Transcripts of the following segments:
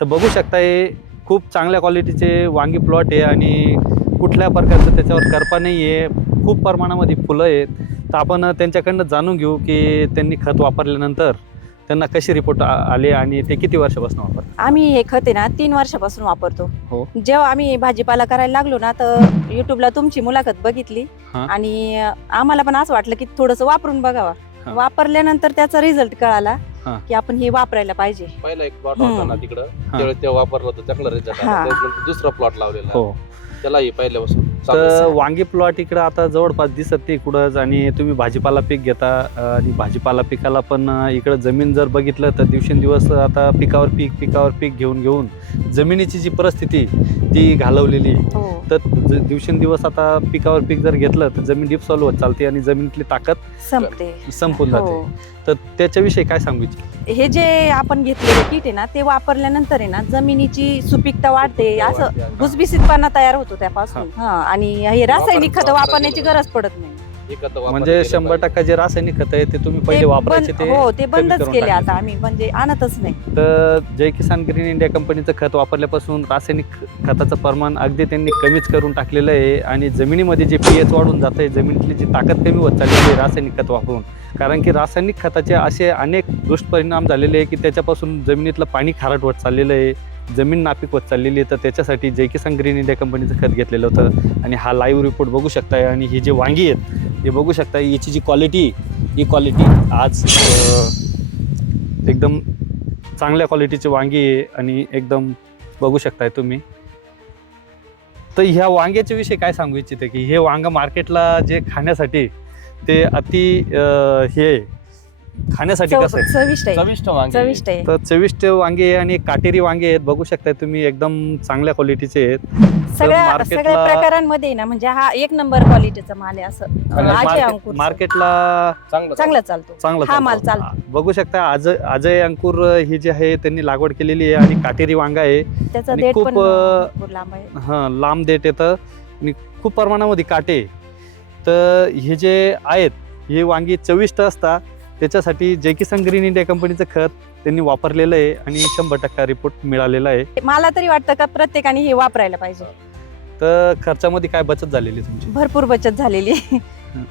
तर बघू शकता हे खूप चांगल्या क्वालिटीचे वांगी प्लॉट आहे आणि कुठल्या प्रकारचं त्याच्यावर करपा नाही आहे खूप प्रमाणामध्ये फुलं आहेत तर आपण त्यांच्याकडनं जाणून घेऊ की त्यांनी खत वापरल्यानंतर त्यांना कशी रिपोर्ट आले आणि ते किती वर्षापासून वापरतात आम्ही हे खत आहे ना तीन वर्षापासून वापरतो हो. जेव्हा आम्ही भाजीपाला करायला लागलो ना तर युट्यूबला तुमची मुलाखत बघितली हा. आणि आम्हाला पण असं वाटलं की थोडस वापरून हा. बघावा वापरल्यानंतर त्याचा रिझल्ट कळाला हा. की आपण हे वापरायला पाहिजे पहिला एक प्लॉट. होता ना तिकडं ते वापरलं होतं रिझल्ट हा. दुसरा प्लॉट लावलेला हो त्यालाही पहिल्यापासून तर वांगी प्लॉट इकडं आता जवळपास दिसत नाही कुठंच आणि तुम्ही भाजीपाला पीक घेता आणि भाजीपाला पिकाला पण इकडं जमीन जर बघितलं तर दिवसेंदिवस आता पिकावर पीक पिकावर पीक घेऊन घेऊन जमिनीची जी परिस्थिती ती घालवलेली. हो. तर दिवसेंदिवस आता पिकावर पीक जर घेतलं तर जमीन डीप सॉल्व होत चालते आणि जमिनीतली ताकद संपते. संपून हो. जाते तर त्याच्याविषयी काय सांगू इच्छिता? हे जे आपण घेतलेले किट आहे ना ते वापरल्यानंतर आहे ना जमिनीची सुपीकता वाढते असं भुसभुशीतपणा तयार होतो त्यापासून. हा आणि हे रासायनिक खत वापरण्याची गरज पडत नाही. म्हणजे शंभर. टक्का जे रासायनिक खत आहे ते तुम्ही पहिले वापरायचे ते हो ते बंदच केले. आता आम्ही म्हणजे आणतच नाही. तर जय किसान ग्रीन इंडिया कंपनीचं खत वापरल्यापासून रासायनिक खताचं प्रमाण अगदी त्यांनी कमीच करून टाकलेलं आहे आणि जमिनीमध्ये जे पी एच वाढून जात आहे जमिनीतली जी ताकद कमी होत चाललेली आहे रासायनिक खत वापरून. कारण की रासायनिक खताचे असे अनेक दुष्परिणाम झालेले आहे की त्याच्यापासून जमिनीतलं पाणी खारट होत चाललेलं आहे. जमीन नापीक होत चाललेली आहे तर त्याच्यासाठी जय किसान ग्रीन इंडिया कंपनीचं खत घेतलेलं होतं आणि हा लाईव्ह रिपोर्ट बघू शकताय आणि ही जे वांगी आहेत हे बघू शकताय याची जी क्वालिटी ही क्वालिटी आज एकदम चांगल्या क्वालिटीची वांगी आहे आणि एकदम बघू शकताय तुम्ही तर ह्या वांग्याच्या विषयी काय सांगू इच्छिते की हे वांग मार्केटला जे खाण्यासाठी ते अति हे आहे. खाण्यासाठी कसं आहे? चविष्ट आहे. चविष्ट वांगी. चविष्ट आहे. तर चविष्ट वांगे आणि काटेरी वांगे आहेत बघू शकताय तुम्ही एकदम चांगल्या क्वालिटीचे आहेत. सगळ्या मार्केटला- सगळ्या प्रकारांमध्ये ना म्हणजे हा एक नंबर क्वालिटीचा माल आहे असं. मार्केट- अंकुर मार्केटला चांगलं चांगला चालतो. चांगलं हा माल चालतं. बघू शकता अजय अजय अंकुर ही जी आहे त्यांनी लागवड केलेली आहे आणि काटेरी वांगा आहे. त्याचा आणि देठ खूप, पण अं, भरपूर लांब आहे. हां लांब देत येतं आणि खूप प्रमाणामध्ये काटे तर हे जे आहेत हे वांगी चविष्ट असतात. त्याच्यासाठी जय किसान ग्रीन इंडिया कंपनीचं खत त्यांनी वापरलेलं आहे आणि शंभर टक्का रिपोर्ट मिळालेला आहे. मला तरी वाटतं का प्रत्येकाने हे वापरायला पाहिजे? तर खर्चामध्ये काय बचत झालेली आहे तुमची? भरपूर बचत झालेली आहे.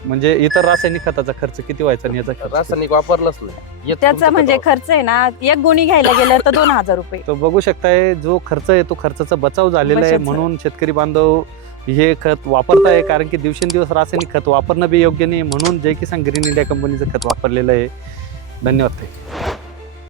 म्हणजे इतर रासायनिक खताचा खर्च किती व्हायचा आणि याचा खर्च? रासायनिक वापरलंच नाही. त्याचा म्हणजे खर्च आहे ना एक गोणी घ्यायला गेलं तर दोन हजार रुपये. तर बघू शकताय जो खर्च आहे तो खर्चाचा बचाव झालेला आहे बचत म्हणून शेतकरी बांधव हे खत वापरताय कारण की दिवसेंदिवस रासायनिक खत वापरणं बी योग्य नाही म्हणून जय किसान ग्रीन इंडिया कंपनीचं खत वापरलेलं आहे. धन्यवाद ताई.